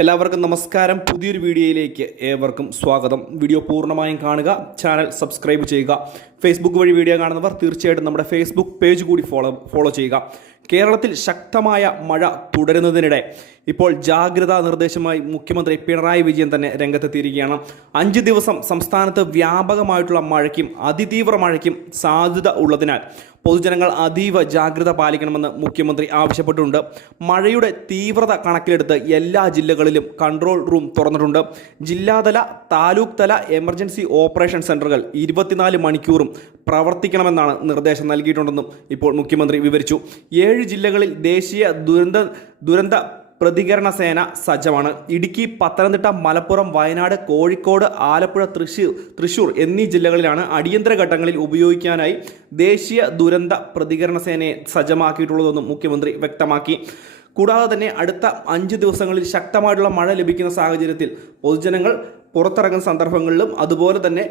എല്ലാവർക്കും നമസ്കാരം. പുതിയൊരു വീഡിയോയിലേക്ക് ഏവർക്കും സ്വാഗതം. വീഡിയോ പൂർണ്ണമായും കാണുക, ചാനൽ സബ്സ്ക്രൈബ് ചെയ്യുക. ഫേസ്ബുക്ക് വഴി വീഡിയോ കാണുന്നവർ തീർച്ചയായിട്ടും നമ്മുടെ ഫേസ്ബുക്ക് പേജ് കൂടി ഫോളോ ചെയ്യുക. കേരളത്തിൽ ശക്തമായ മഴ തുടരുന്നതിനിടെ ഇപ്പോൾ ജാഗ്രതാ നിർദ്ദേശമായി മുഖ്യമന്ത്രി പിണറായി വിജയൻ തന്നെ രംഗത്തെത്തിയിരിക്കുകയാണ്. 5 ദിവസം സംസ്ഥാനത്ത് വ്യാപകമായിട്ടുള്ള മഴയ്ക്കും അതിതീവ്ര മഴയ്ക്കും സാധ്യത ഉള്ളതിനാൽ പൊതുജനങ്ങൾ അതീവ ജാഗ്രത പാലിക്കണമെന്ന് മുഖ്യമന്ത്രി ആവശ്യപ്പെട്ടിട്ടുണ്ട്. മഴയുടെ തീവ്രത കണക്കിലെടുത്ത് എല്ലാ ജില്ലകളിലും കൺട്രോൾ റൂം തുറന്നിട്ടുണ്ട്. ജില്ലാതല, താലൂക്ക് തല എമർജൻസി ഓപ്പറേഷൻ സെൻ്ററുകൾ 24 മണിക്കൂറും പ്രവർത്തിക്കണമെന്നാണ് നിർദ്ദേശം നൽകിയിട്ടുണ്ടെന്നും ഇപ്പോൾ മുഖ്യമന്ത്രി വിവരിച്ചു. 7 ജില്ലകളിൽ ദേശീയ ദുരന്ത പ്രതികരണ സേന സജ്ജമാണ്. ഇടുക്കി, പത്തനംതിട്ട, മലപ്പുറം, വയനാട്, കോഴിക്കോട്, ആലപ്പുഴ, തൃശൂർ എന്നീ ജില്ലകളിലാണ് അടിയന്തര ഘട്ടങ്ങളിൽ ഉപയോഗിക്കാനായി ദേശീയ ദുരന്ത പ്രതികരണ സേനയെ സജ്ജമാക്കിയിട്ടുള്ളതെന്നും മുഖ്യമന്ത്രി വ്യക്തമാക്കി. കൂടാതെ തന്നെ അടുത്ത 5 ദിവസങ്ങളിൽ ശക്തമായിട്ടുള്ള മഴ ലഭിക്കുന്ന സാഹചര്യത്തിൽ പൊതുജനങ്ങൾ പുറത്തിറങ്ങുന്ന സന്ദർഭങ്ങളിലും അതുപോലെ തന്നെ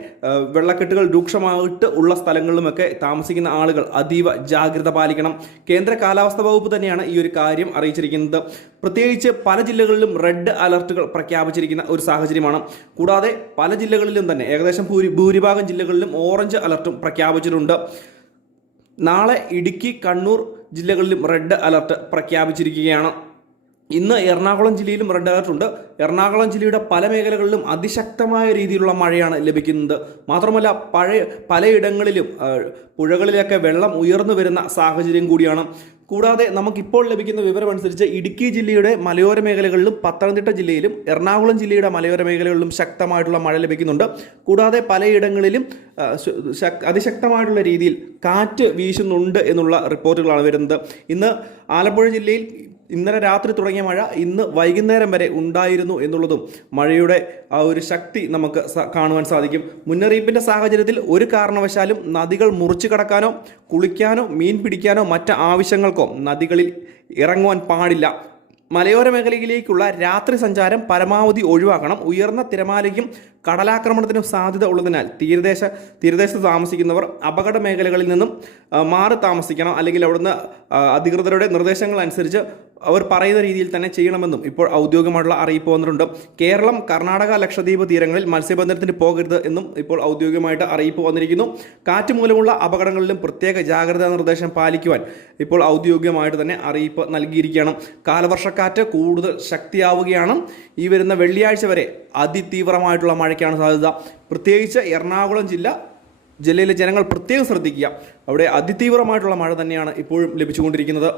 വെള്ളക്കെട്ടുകൾ രൂക്ഷമായിട്ട് ഉള്ള സ്ഥലങ്ങളിലുമൊക്കെ താമസിക്കുന്ന ആളുകൾ അതീവ ജാഗ്രത പാലിക്കണം. കേന്ദ്ര കാലാവസ്ഥാ വകുപ്പ് തന്നെയാണ് ഈ ഒരു കാര്യം അറിയിച്ചിരിക്കുന്നത്. പ്രത്യേകിച്ച് പല ജില്ലകളിലും റെഡ് അലർട്ടുകൾ പ്രഖ്യാപിച്ചിരിക്കുന്ന ഒരു സാഹചര്യമാണ്. കൂടാതെ പല ജില്ലകളിലും തന്നെ ഏകദേശം ഭൂരിഭാഗം ജില്ലകളിലും ഓറഞ്ച് അലർട്ടും പ്രഖ്യാപിച്ചിട്ടുണ്ട്. നാളെ ഇടുക്കി, കണ്ണൂർ ജില്ലകളിലും റെഡ് അലർട്ട് പ്രഖ്യാപിച്ചിരിക്കുകയാണ്. ഇന്ന് എറണാകുളം ജില്ലയിലും റെഡ് അലർട്ട് ഉണ്ട്. എറണാകുളം ജില്ലയുടെ പല മേഖലകളിലും അതിശക്തമായ രീതിയിലുള്ള മഴയാണ് ലഭിക്കുന്നത്. മാത്രമല്ല പലയിടങ്ങളിലും പുഴകളിലൊക്കെ വെള്ളം ഉയർന്നു വരുന്ന സാഹചര്യം കൂടിയാണ്. കൂടാതെ നമുക്കിപ്പോൾ ലഭിക്കുന്ന വിവരമനുസരിച്ച് ഇടുക്കി ജില്ലയുടെ മലയോര മേഖലകളിലും പത്തനംതിട്ട ജില്ലയിലും എറണാകുളം ജില്ലയുടെ മലയോര മേഖലകളിലും ശക്തമായിട്ടുള്ള മഴ ലഭിക്കുന്നുണ്ട്. കൂടാതെ പലയിടങ്ങളിലും അതിശക്തമായിട്ടുള്ള രീതിയിൽ കാറ്റ് വീശുന്നുണ്ട് എന്നുള്ള റിപ്പോർട്ടുകളാണ് വരുന്നത്. ഇന്ന് ആലപ്പുഴ ജില്ലയിൽ ഇന്നലെ രാത്രി തുടങ്ങിയ മഴ ഇന്ന് വൈകുന്നേരം വരെ ഉണ്ടായിരുന്നു എന്നുള്ളതും മഴയുടെ ആ ഒരു ശക്തി നമുക്ക് കാണുവാൻ സാധിക്കും. മുന്നറിയിപ്പിൻ്റെ സാഹചര്യത്തിൽ ഒരു കാരണവശാലും നദികൾ മുറിച്ചു കടക്കാനോ കുളിക്കാനോ മീൻ പിടിക്കാനോ മറ്റ് ആവശ്യങ്ങൾക്കോ നദികളിൽ ഇറങ്ങുവാൻ പാടില്ല. മലയോര മേഖലയിലേക്കുള്ള രാത്രി സഞ്ചാരം പരമാവധി ഒഴിവാക്കണം. ഉയർന്ന തിരമാലയ്ക്കും കടലാക്രമണത്തിനും സാധ്യത ഉള്ളതിനാൽ തീരദേശത്ത് താമസിക്കുന്നവർ അപകട മേഖലകളിൽ നിന്നും മാറി താമസിക്കണം. അല്ലെങ്കിൽ അവിടുന്ന് അധികൃതരുടെ നിർദ്ദേശങ്ങൾ അനുസരിച്ച് അവർ പറയുന്ന രീതിയിൽ തന്നെ ചെയ്യണമെന്നും ഇപ്പോൾ ഔദ്യോഗികമായിട്ടുള്ള അറിയിപ്പ് വന്നിട്ടുണ്ട്. കേരളം, കർണാടക, ലക്ഷദ്വീപ് തീരങ്ങളിൽ മത്സ്യബന്ധനത്തിന് പോകരുത് എന്നും ഇപ്പോൾ ഔദ്യോഗികമായിട്ട് അറിയിപ്പ് വന്നിരിക്കുന്നു. കാറ്റ് മൂലമുള്ള അപകടങ്ങളിലും പ്രത്യേക ജാഗ്രതാ നിർദ്ദേശം പാലിക്കുവാൻ ഇപ്പോൾ ഔദ്യോഗികമായിട്ട് തന്നെ അറിയിപ്പ് നൽകിയിരിക്കുകയാണ്. കാലവർഷക്കാറ്റ് കൂടുതൽ ശക്തിയാവുകയാണ്. ഈ വരുന്ന വെള്ളിയാഴ്ച വരെ അതിതീവ്രമായിട്ടുള്ള മഴയ്ക്കാണ് സാധ്യത. പ്രത്യേകിച്ച് എറണാകുളം ജില്ലയിലെ ജനങ്ങൾ പ്രത്യേകം ശ്രദ്ധിക്കുക. അവിടെ അതിതീവ്രമായിട്ടുള്ള മഴ തന്നെയാണ് ഇപ്പോഴും ലഭിച്ചുകൊണ്ടിരിക്കുന്നത്.